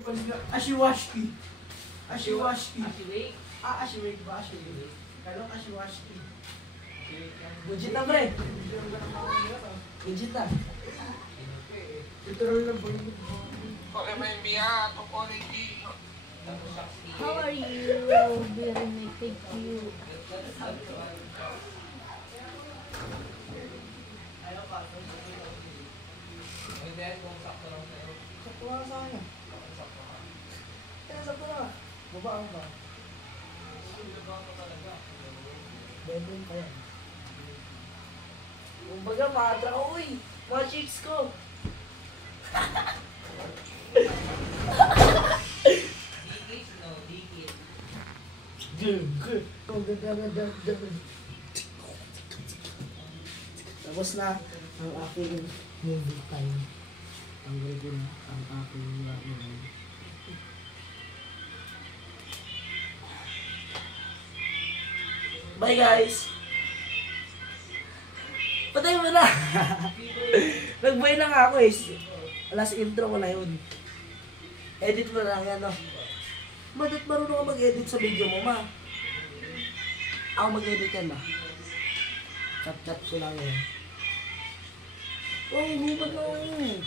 Ashiwashki. Ashiwashki. Ashiwake? Ashiwake ba? Ashiwake. Kalong Ashiwashki. Legit na, pre. Legit na. Ito rin lang ba yun? Okay, may biya. Tupolity. How are you? Very nice, thank you. Sakto na sa akin. Kaya sakto na. Babaan ka. Bedroom pa yan. Kumbaga, maatra ko, uy. Mga chicks ko. Tapos na ang aking movie time. Tanggal ko na ang aking movie. Bye guys! Patay mo na! Nag-bye na nga ako eh. Last intro ko na yun. Edit mo lang yan, no? Ba't marunong ka mag-edit sa video mo, ma? Ako mag-edit yan, ma. Chat-chat ko lang yan. Oh, hubad na ako yun eh.